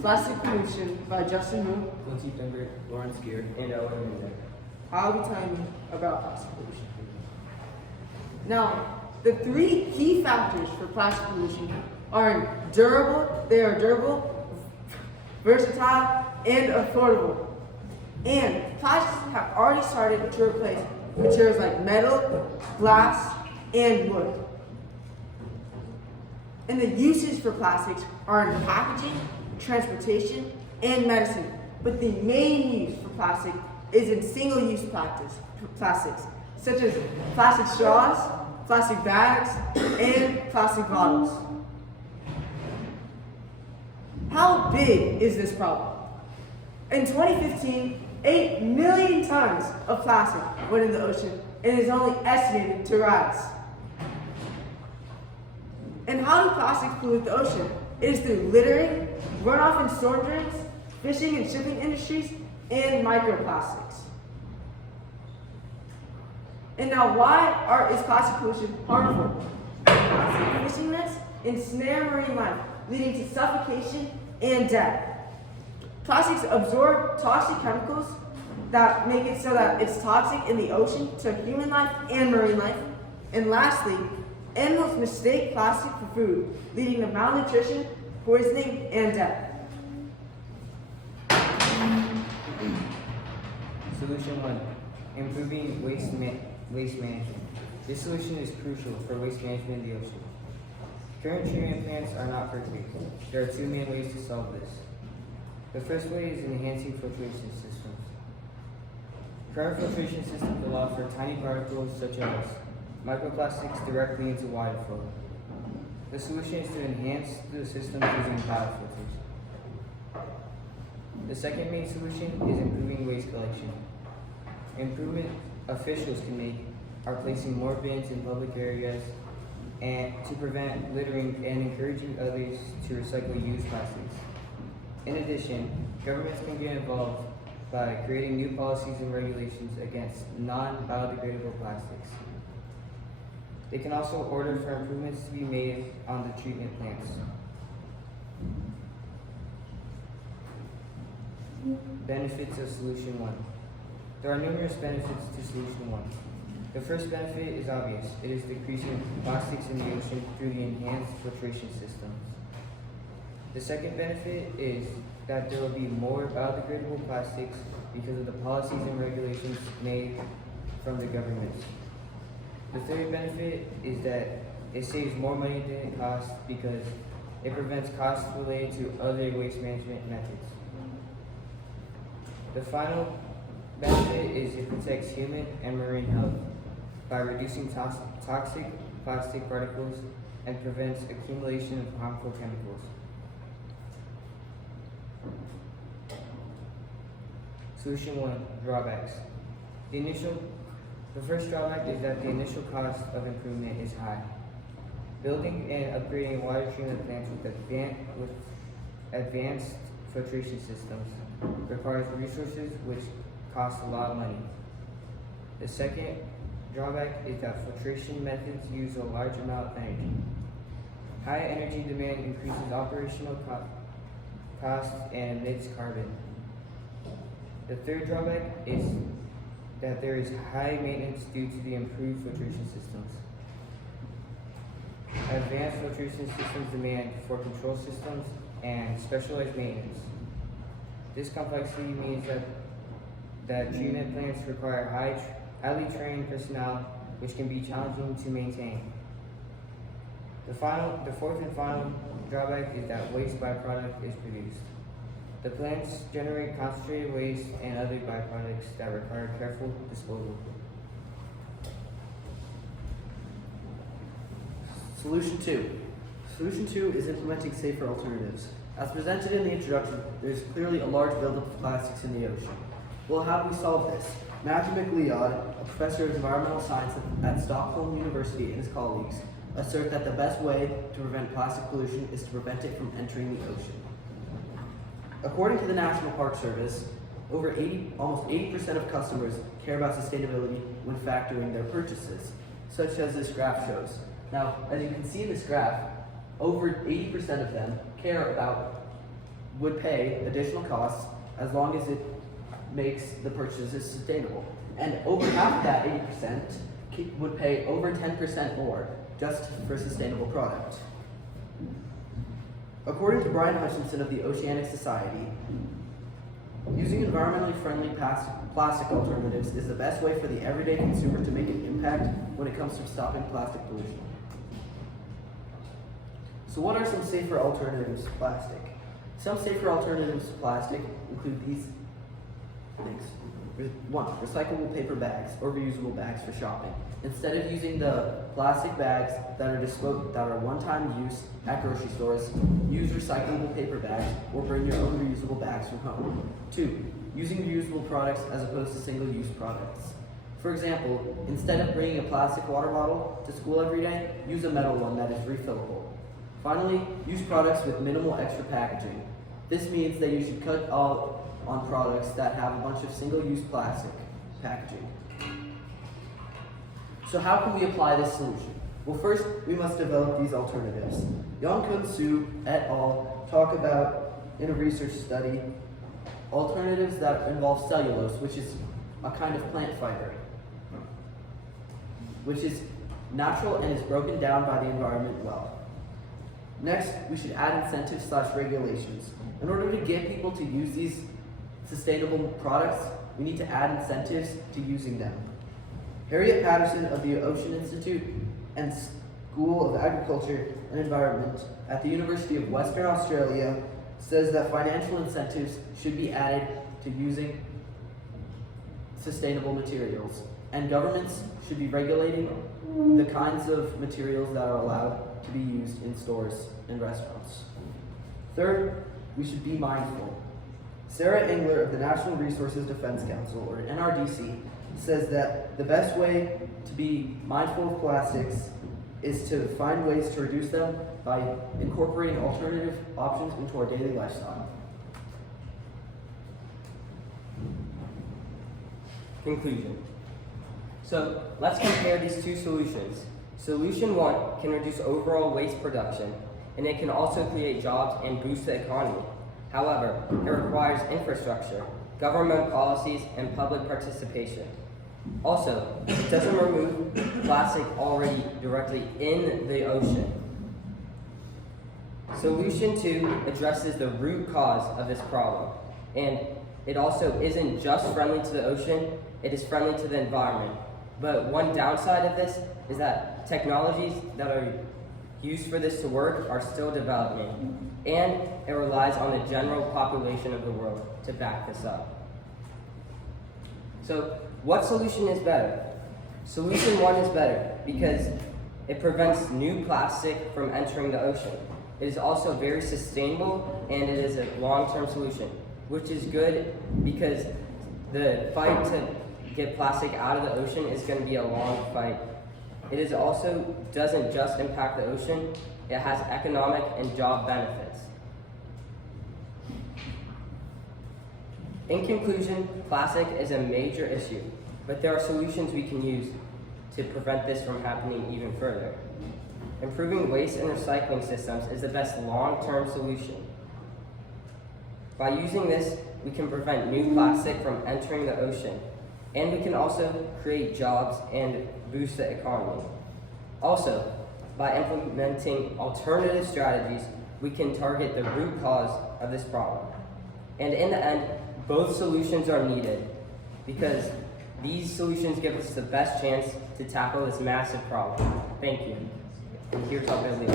Plastic Pollution by Justin Moon. Quincy Thunberg, Lawrence Gear, and Ellen Miller. I'll be telling you about plastic pollution. Now, the three key factors for plastic pollution are durable, versatile, and affordable. And plastics have already started to replace materials like metal, glass, and wood. And the uses for plastics are in packaging, transportation, and medicine. But the main use for plastic is in single-use plastics, such as plastic straws, plastic bags, and plastic bottles. How big is this problem? In 2015, 8 million tons of plastic went in the ocean and is only estimated to rise. And how do plastics pollute the ocean? It is through littering, runoff in storm drains, fishing and shipping industries, and microplastics. And now is plastic pollution harmful? Plastic fishing nets ensnare marine life, leading to suffocation and death. Plastics absorb toxic chemicals that make it so that it's toxic in the ocean to human life and marine life. And lastly, animals mistake plastic for food, leading to malnutrition, poisoning, and death. Solution 1. Improving waste management. This solution is crucial for waste management in the ocean. Current treatment plants are not perfect. There are two main ways to solve this. The first way is enhancing filtration systems. Current filtration systems allow for tiny particles such as microplastics directly into water flow. The solution is to enhance the system using biofilters. The second main solution is improving waste collection. Improvement officials can make are placing more bins in public areas and to prevent littering and encouraging others to recycle used plastics. In addition, governments can get involved by creating new policies and regulations against non-biodegradable plastics. They can also order for improvements to be made on the treatment plants. Benefits of Solution 1. There are numerous benefits to Solution 1. The first benefit is obvious. It is decreasing plastics in the ocean through the enhanced filtration systems. The second benefit is that there will be more biodegradable plastics because of the policies and regulations made from the governments. The third benefit is that it saves more money than it costs because it prevents costs related to other waste management methods. The final benefit is it protects human and marine health by reducing toxic plastic particles and prevents accumulation of harmful chemicals. Solution 1. Drawbacks. The first drawback is that the initial cost of improvement is high. Building and upgrading water treatment plants with advanced filtration systems requires resources which cost a lot of money. The second drawback is that filtration methods use a large amount of energy. High energy demand increases operational costs and emits carbon. The third drawback is that there is high maintenance due to the improved filtration systems. Advanced filtration systems demand for control systems and specialized maintenance. This complexity means that treatment plants require highly trained personnel, which can be challenging to maintain. The fourth and final drawback is that waste byproduct is produced. The plants generate concentrated waste and other byproducts that require careful disposal. Solution 2. Solution 2 is implementing safer alternatives. As presented in the introduction, there is clearly a large buildup of plastics in the ocean. Well, how do we solve this? Matthew McLeod, a professor of environmental science at Stockholm University, and his colleagues assert that the best way to prevent plastic pollution is to prevent it from entering the ocean. According to the National Park Service, almost 80% of customers care about sustainability when factoring their purchases, such as this graph shows. Now, as you can see in this graph, over 80% of them care about would pay additional costs as long as it makes the purchases sustainable. And over half of that 80% would pay over 10% more just for sustainable product. According to Brian Hutchinson of the Oceanic Society, using environmentally friendly plastic alternatives is the best way for the everyday consumer to make an impact when it comes to stopping plastic pollution. So what are some safer alternatives to plastic? Some safer alternatives to plastic include these things. 1. Recyclable paper bags or reusable bags for shopping. Instead of using the plastic bags that are one-time use at grocery stores, use recyclable paper bags or bring your own reusable bags from home. 2. Using reusable products as opposed to single-use products. For example, instead of bringing a plastic water bottle to school every day, use a metal one that is refillable. Finally, use products with minimal extra packaging. This means that you should cut out on products that have a bunch of single-use plastic packaging. So how can we apply this solution? Well, first, we must develop these alternatives. Young-Kun Su et al. Talk about, in a research study, alternatives that involve cellulose, which is a kind of plant fiber, which is natural and is broken down by the environment well. Next, we should add incentives/regulations. In order to get people to use these sustainable products, we need to add incentives to using them. Harriet Patterson of the Ocean Institute and School of Agriculture and Environment at the University of Western Australia says that financial incentives should be added to using sustainable materials, and governments should be regulating the kinds of materials that are allowed to be used in stores and restaurants. Third, we should be mindful. Sarah Engler of the National Resources Defense Council, or NRDC, says that the best way to be mindful of plastics is to find ways to reduce them by incorporating alternative options into our daily lifestyle. Conclusion. So let's compare these two solutions. Solution 1 can reduce overall waste production, and it can also create jobs and boost the economy. However, it requires infrastructure, government policies, and public participation. Also, it doesn't remove plastic already directly in the ocean. Solution 2 addresses the root cause of this problem, and it also isn't just friendly to the ocean, it is friendly to the environment. But one downside of this is that technologies that are used for this to work are still developing, and it relies on the general population of the world to back this up. So, what solution is better? Solution 1 is better because it prevents new plastic from entering the ocean. It is also very sustainable, and it is a long-term solution, which is good because the fight to get plastic out of the ocean is going to be a long fight. It is also doesn't just impact the ocean, it has economic and job benefits. In conclusion, plastic is a major issue, but there are solutions we can use to prevent this from happening even further. Improving waste and recycling systems is the best long-term solution. By using this, we can prevent new plastic from entering the ocean, and we can also create jobs and boost the economy. Also, by implementing alternative strategies, we can target the root cause of this problem. And in the end, both solutions are needed because these solutions give us the best chance to tackle this massive problem. Thank you. And here's our Billy.